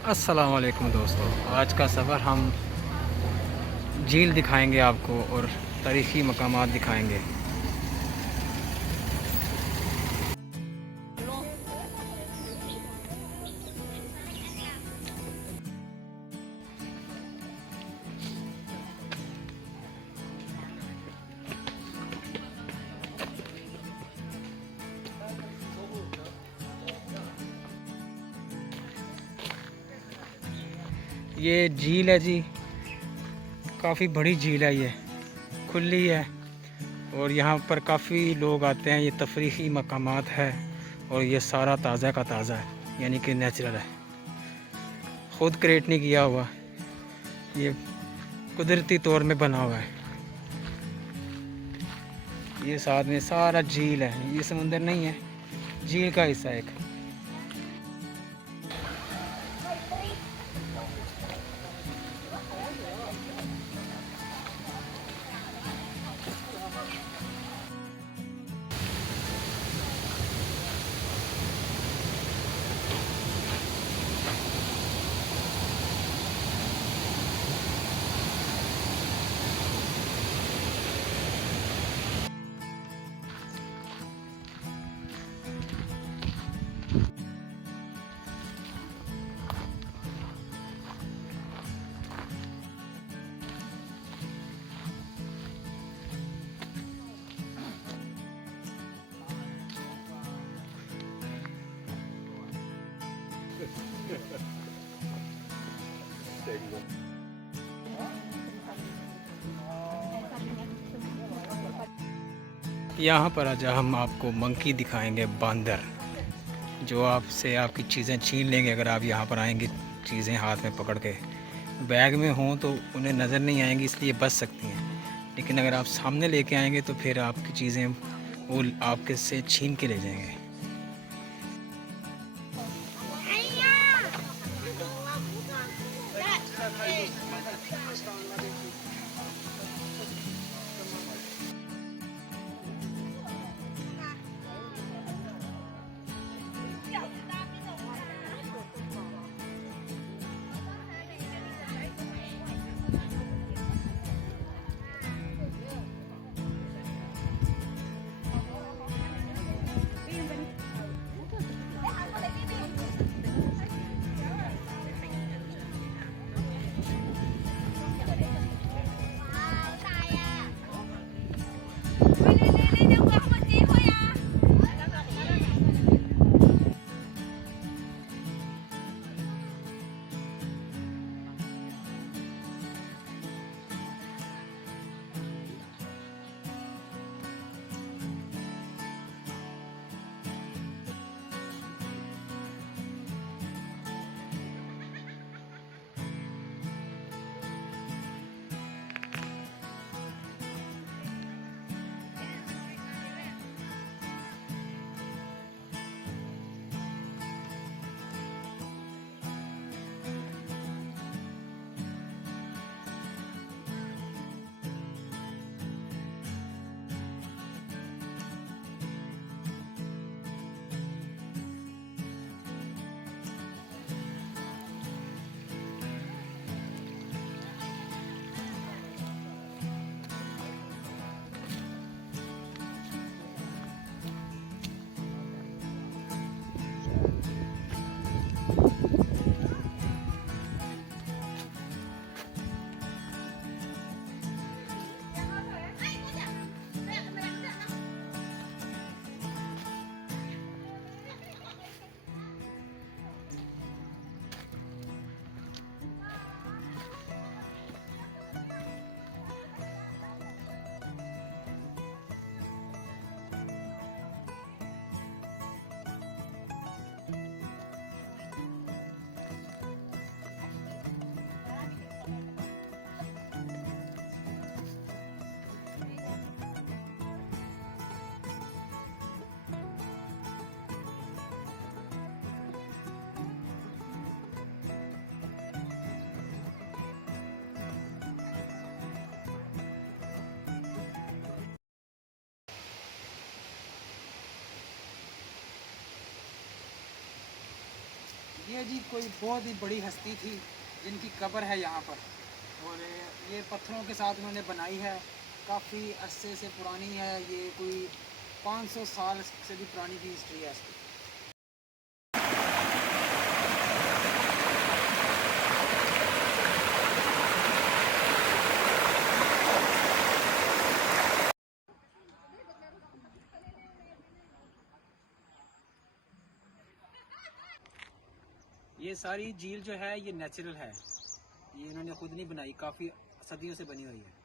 अस्सलाम वालेकुम दोस्तों। आज का सफ़र हम झील दिखाएंगे आपको और तारीख़ी मकामात दिखाएंगे। ये झील है जी, काफ़ी बड़ी झील है, ये खुली है और यहाँ पर काफ़ी लोग आते हैं। ये तफरीही मकामात है और ये सारा ताज़ा का ताज़ा है, यानी कि नेचुरल है, ख़ुद क्रिएट नहीं किया हुआ, ये कुदरती तौर में बना हुआ है। ये साथ में सारा झील है, ये समुंदर नहीं है, झील का हिस्सा एक। यहाँ पर आज हम आपको मंकी दिखाएंगे, बांदर, जो आपसे आपकी चीज़ें छीन लेंगे अगर आप यहाँ पर आएंगे। चीज़ें हाथ में पकड़ के, बैग में हों तो उन्हें नज़र नहीं आएंगी, इसलिए बच सकती हैं, लेकिन अगर आप सामने लेके आएंगे तो फिर आपकी चीज़ें वो आपके से छीन के ले जाएंगे। ये जी कोई बहुत ही बड़ी हस्ती थी जिनकी कब्र है यहाँ पर, और ये पत्थरों के साथ उन्होंने बनाई है। काफ़ी अरसे से पुरानी है, ये कोई 500 साल से भी पुरानी की हिस्ट्री है इसकी। ये सारी झील जो है ये नेचुरल है, ये इन्होंने खुद नहीं बनाई, काफ़ी सदियों से बनी हुई है।